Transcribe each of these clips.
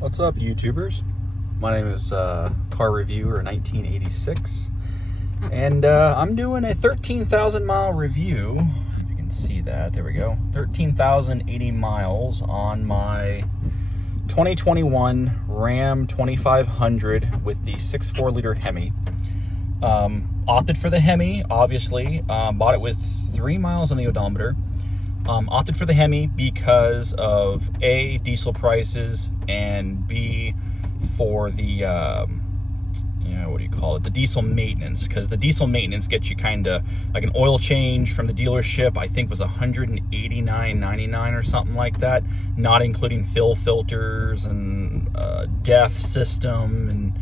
What's up, YouTubers? My name is Car Reviewer 1986, and I'm doing a 13,000 mile review. If you can see that, there we go. 13,080 miles on my 2021 Ram 2500 with the 6.4 liter Hemi. Opted for the Hemi, obviously. Bought it with 3 miles on the odometer. Opted for the Hemi because of A, diesel prices, and B, for the, what do you call it? The diesel maintenance, because the diesel maintenance gets you kind of like an oil change from the dealership, I think was $189.99 or something like that, not including fill filters and DEF system and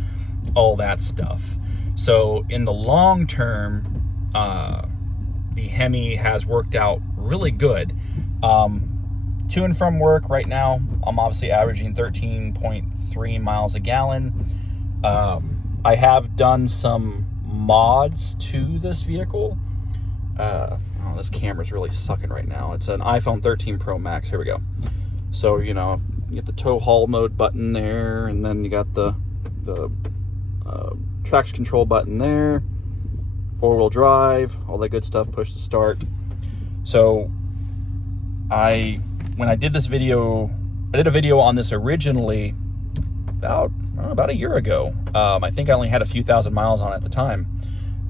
all that stuff. So in the long term, the Hemi has worked out really good. To and from work right now, I'm obviously averaging 13.3 miles a gallon. I have done some mods to this vehicle. Oh, this camera's really sucking right now. It's an iPhone 13 Pro Max. Here we go. So, you get the tow haul mode button there, and then you got the traction control button there, 4-wheel drive, all that good stuff, push to start. So when I did this video, I did a video on this originally about a year ago. I think I only had a few thousand miles on it at the time,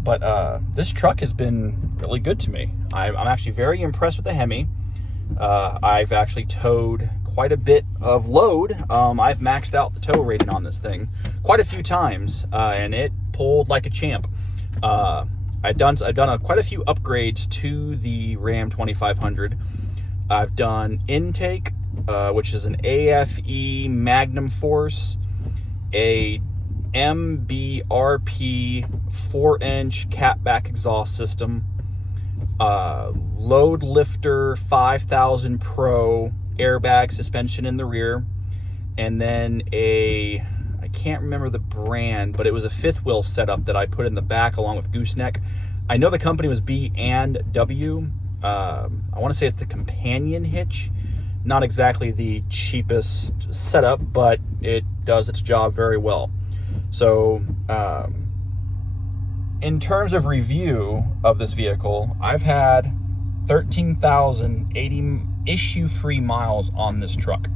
but this truck has been really good to me. I'm actually very impressed with the Hemi. I've actually towed quite a bit of load. I've maxed out the tow rating on this thing quite a few times, and it pulled like a champ. I've done quite a few upgrades to the Ram 2500. I've done intake, which is an AFE Magnum Force, a MBRP 4-inch catback exhaust system, load lifter 5000 Pro airbag suspension in the rear, and then I can't remember the brand, but it was a fifth wheel setup that I put in the back along with gooseneck. I know the company was B&W. I want to say it's the companion hitch. Not exactly the cheapest setup, but it does its job very well. So, in terms of review of this vehicle, I've had 13,080 issue-free miles on this truck.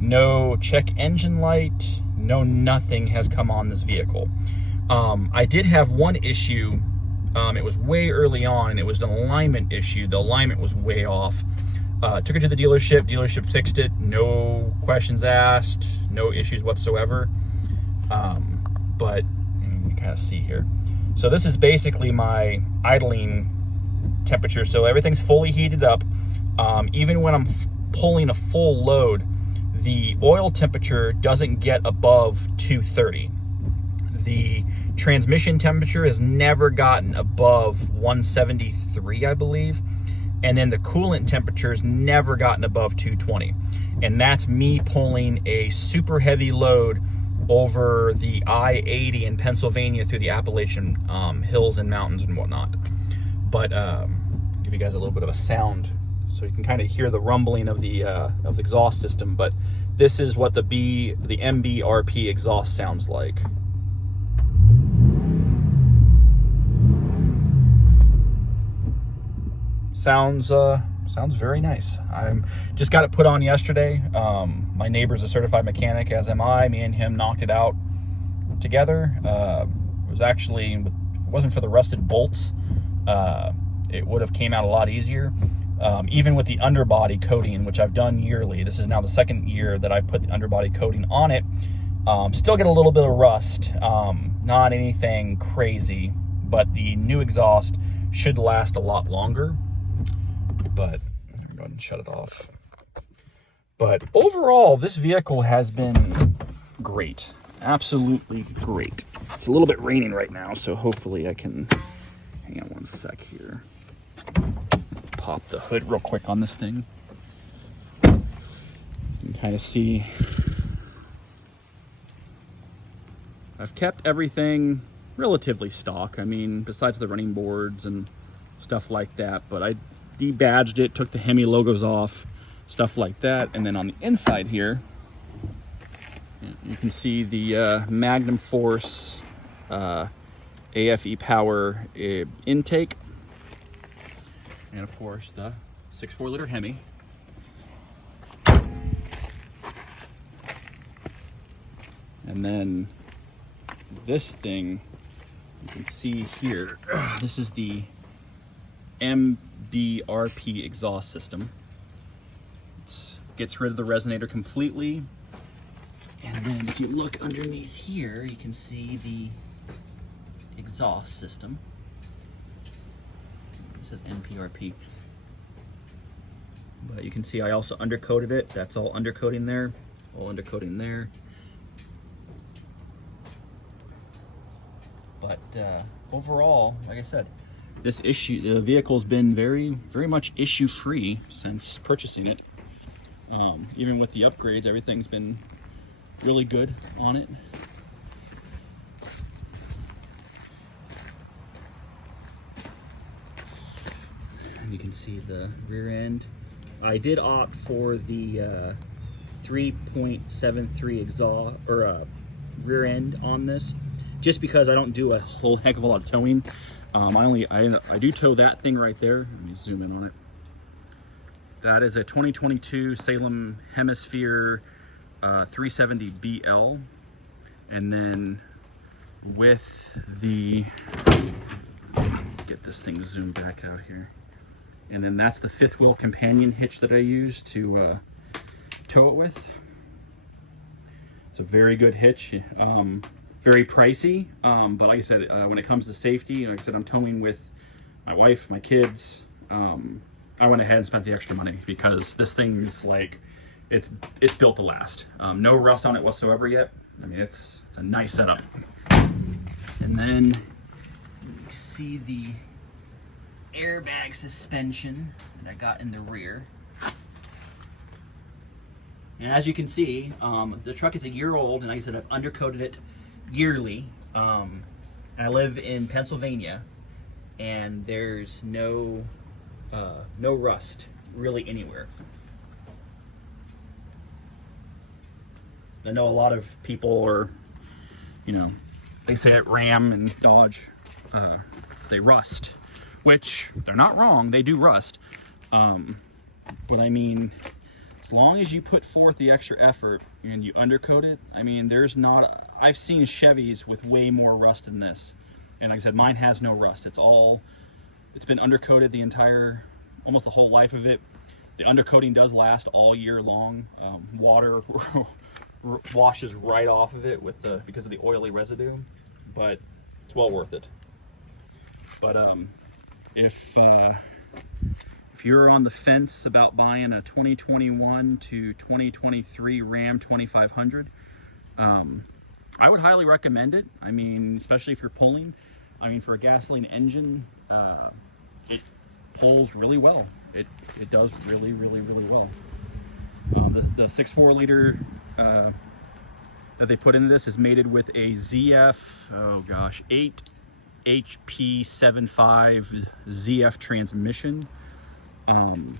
No check engine light, no nothing has come on this vehicle. I did have one issue. It was way early on, and it was an alignment issue. The alignment was way off. Took it to the dealership fixed it, no questions asked, no issues whatsoever. But you can kind of see here. So this is basically my idling temperature. So everything's fully heated up. Even when I'm pulling a full load, the oil temperature doesn't get above 230. The transmission temperature has never gotten above 173, I believe. And then the coolant temperature has never gotten above 220. And that's me pulling a super heavy load over the I-80 in Pennsylvania through the Appalachian hills and mountains and whatnot. But give you guys a little bit of a sound so you can kind of hear the rumbling of the exhaust system. But this is what the MBRP exhaust sounds like. Sounds very nice. I'm just got it put on yesterday. My neighbor's a certified mechanic, as am I. Me and him knocked it out together. It was actually, if it wasn't for the rusted bolts, it would have came out a lot easier. Even with the underbody coating, which I've done yearly. This is now the second year that I've put the underbody coating on it. Still get a little bit of rust. Not anything crazy, but the new exhaust should last a lot longer. But I'm going to go ahead and shut it off. But overall, this vehicle has been great. Absolutely great. It's a little bit raining right now, so hopefully I can... Hang on one sec here. Pop the hood real quick on this thing. You can kind of see... I've kept everything relatively stock. I mean, besides the running boards and stuff like that, but I debadged it, took the Hemi logos off, stuff like that. And then on the inside here, You can see the Magnum Force AFE power intake, and of course the 6.4 liter Hemi. And then this thing, you can see here, this is the MBRP exhaust system. It gets rid of the resonator completely. And then if you look underneath here, you can see the exhaust system. It says MPRP. But you can see I also undercoated it. That's all undercoating there, all undercoating there. But overall, like I said, the vehicle's been very much issue-free since purchasing it. Even with the upgrades, everything's been really good on it. And you can see the rear end. I did opt for the 3.73 exhaust or rear end on this, just because I don't do a whole heck of a lot of towing. I do tow that thing right there. Let me zoom in on it. That is a 2022 Salem Hemisphere 370BL, and then with the, get this thing zoomed back out here, and then that's the fifth wheel companion hitch that I use to tow it with. It's a very good hitch, very pricey, but like I said, when it comes to safety, like I said, I'm towing with my wife, my kids. I went ahead and spent the extra money because this thing's like, it's built to last. No rust on it whatsoever yet. I mean, it's a nice setup. And then you see the airbag suspension that I got in the rear. And as you can see, the truck is a year old, and like I said, I've undercoated it yearly. And I live in Pennsylvania, and there's no rust really anywhere. I know a lot of people are, they say at Ram and Dodge, they rust, which they're not wrong, they do rust. But I mean, as long as you put forth the extra effort and you undercoat it, I mean, I've seen Chevys with way more rust than this. And like I said, mine has no rust. It's been undercoated almost the whole life of it. The undercoating does last all year long. Water washes right off of it because of the oily residue, but it's well worth it. But if you're on the fence about buying a 2021 to 2023 Ram 2500, I would highly recommend it. I mean, especially if you're pulling. I mean, for a gasoline engine, it pulls really well. It does really well. The 6.4 liter that they put into this is mated with a ZF, 8 HP 7.5 ZF transmission. When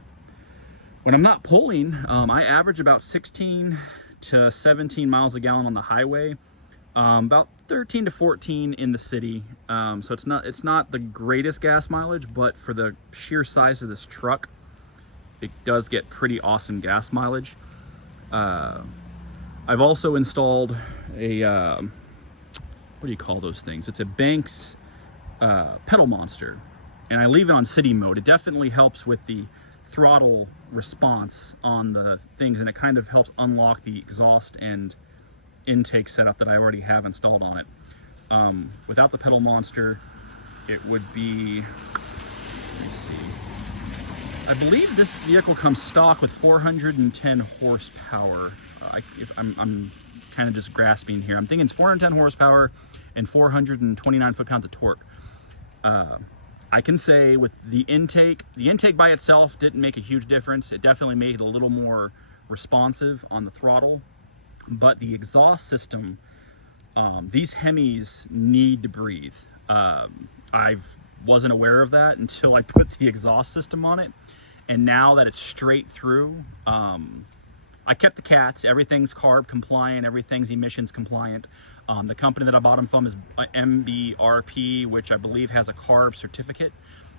I'm not pulling, I average about 16 to 17 miles a gallon on the highway, about 13 to 14 in the city. So it's not the greatest gas mileage, but for the sheer size of this truck, it does get pretty awesome gas mileage. I've also installed a, what do you call those things? It's a Banks pedal monster, and I leave it on city mode. It definitely helps with the throttle response on the things, and it kind of helps unlock the exhaust and intake setup that I already have installed on it. Without the pedal monster, it would be, let me see, I believe this vehicle comes stock with 410 horsepower. I'm kind of just grasping here. I'm thinking it's 410 horsepower and 429 foot-pounds of torque. I can say with the intake by itself didn't make a huge difference. It definitely made it a little more responsive on the throttle, but the exhaust system, these Hemis need to breathe. I wasn't aware of that until I put the exhaust system on it, and now that it's straight through, I kept the cats. Everything's carb compliant. Everything's emissions compliant. The company that I bought them from is MBRP, which I believe has a carb certificate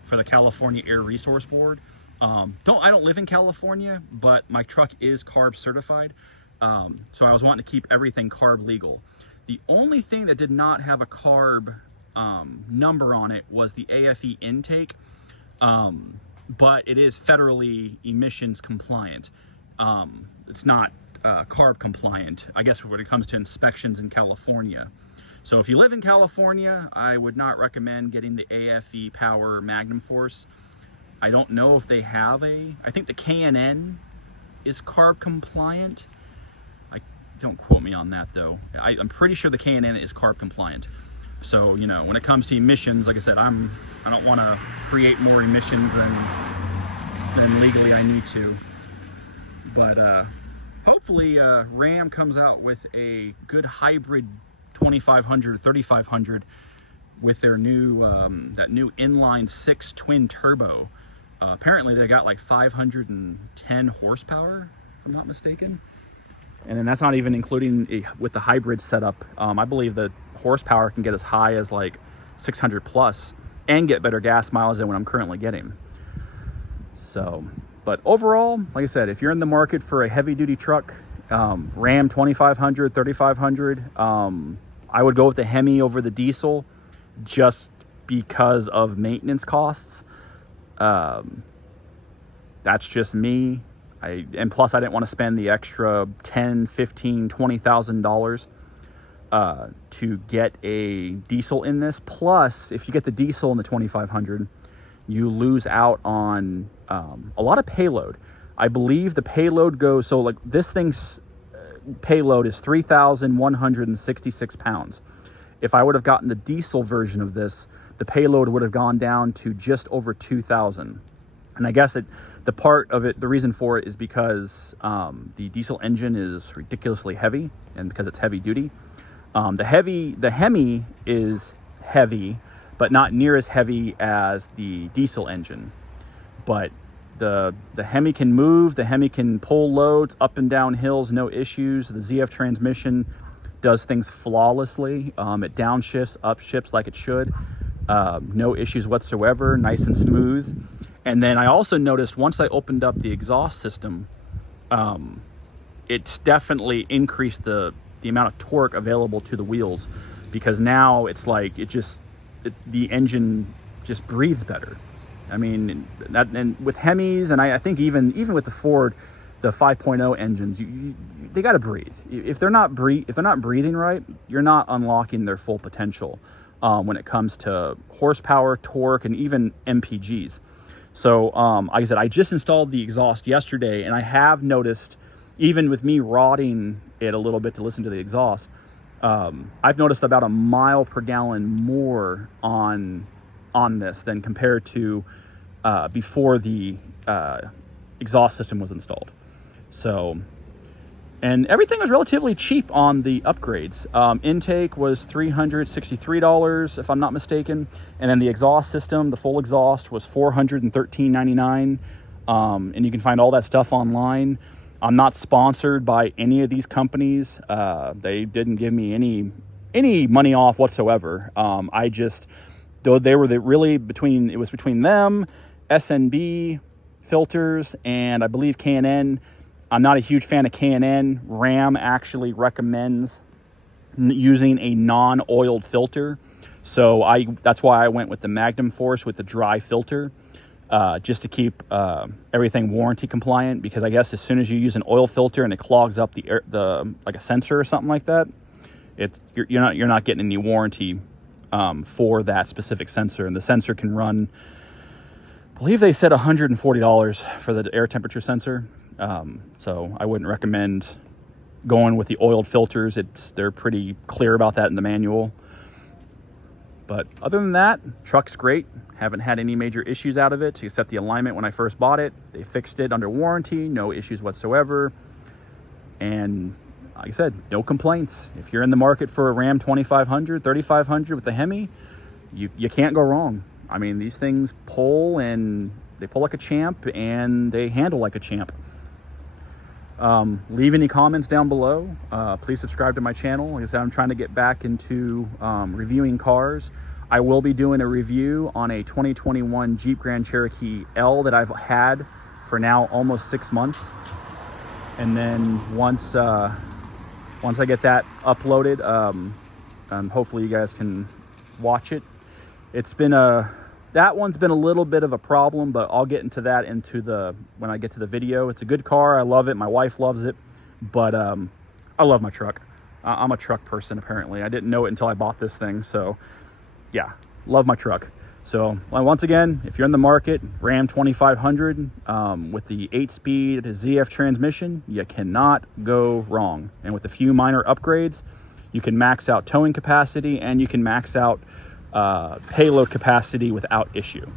for the California Air Resource Board. I don't live in California, but my truck is carb certified. So I was wanting to keep everything carb legal. The only thing that did not have a carb number on it was the AFE intake, but it is federally emissions compliant. It's not carb compliant, I guess, when it comes to inspections in California. So if you live in California, I would not recommend getting the AFE Power Magnum Force. I don't know if they have I think the K&N is carb compliant. Don't quote me on that though. I'm pretty sure the K&N is carb compliant. So, you know, when it comes to emissions, like I said, I don't want to create more emissions than legally I need to. But hopefully Ram comes out with a good hybrid 2500, 3500 with their new that new inline 6 twin turbo. Apparently they got like 510 horsepower, if I'm not mistaken. And then that's not even including with the hybrid setup. I believe the horsepower can get as high as like 600 plus and get better gas mileage than what I'm currently getting. So, but overall, like I said, if you're in the market for a heavy duty truck, Ram 2500, 3500, I would go with the Hemi over the diesel just because of maintenance costs. That's just me. And plus I didn't want to spend the extra $10, $15, $20,000 to get a diesel in this. Plus, if you get the diesel in the 2500, you lose out on a lot of payload. I believe the payload goes, so like this thing's payload is 3,166 pounds. If I would have gotten the diesel version of this, the payload would have gone down to just over 2,000. And I guess the reason for it is because the diesel engine is ridiculously heavy, and because it's heavy duty. The Hemi is heavy, but not near as heavy as the diesel engine. But the Hemi can move, the Hemi can pull loads up and down hills, no issues. The ZF transmission does things flawlessly. It downshifts, upshifts like it should. No issues whatsoever, nice and smooth. And then I also noticed once I opened up the exhaust system, it's definitely increased the amount of torque available to the wheels, because now it's like the engine just breathes better. I mean, and with Hemis, and I think even with the Ford, the 5.0 engines, they got to breathe. If they're not breathing right, you're not unlocking their full potential when it comes to horsepower, torque, and even MPGs. So, like I said, I just installed the exhaust yesterday, and I have noticed, even with me rodding it a little bit to listen to the exhaust, I've noticed about a mile per gallon more on this than compared to before the exhaust system was installed. So, and everything was relatively cheap on the upgrades. Intake was $363, if I'm not mistaken. And then the exhaust system, the full exhaust, was $413.99. And you can find all that stuff online. I'm not sponsored by any of these companies. They didn't give me any money off whatsoever. Though they were it was between them, SNB, Filters, and I believe K&N. I'm not a huge fan of K&N. Ram actually recommends using a non-oiled filter. So that's why I went with the Magnum Force with the dry filter, just to keep everything warranty compliant, because I guess as soon as you use an oil filter and it clogs up like a sensor or something like that, you're not getting any warranty for that specific sensor. And the sensor can run, I believe they said $140 for the air temperature sensor. So I wouldn't recommend going with the oiled filters. They're pretty clear about that in the manual. But other than that, truck's great. Haven't had any major issues out of it, except the alignment when I first bought it. They fixed it under warranty, no issues whatsoever. And like I said, no complaints. If you're in the market for a Ram 2500, 3500 with the Hemi, you can't go wrong. I mean, these things pull, and they pull like a champ, and they handle like a champ. Leave any comments down below. Please subscribe to my channel. Like I said, I'm trying to get back into reviewing cars. I will be doing a review on a 2021 Jeep Grand Cherokee L that I've had for now almost 6 months. And then once I get that uploaded, hopefully you guys can watch it. That one's been a little bit of a problem, but I'll get into that when I get to the video. It's a good car. I love it. My wife loves it, but I love my truck. I'm a truck person, apparently. I didn't know it until I bought this thing. So yeah, love my truck. So once again, if you're in the market, Ram 2500 with the 8-speed ZF transmission, you cannot go wrong. And with a few minor upgrades, you can max out towing capacity and you can max out payload capacity without issue.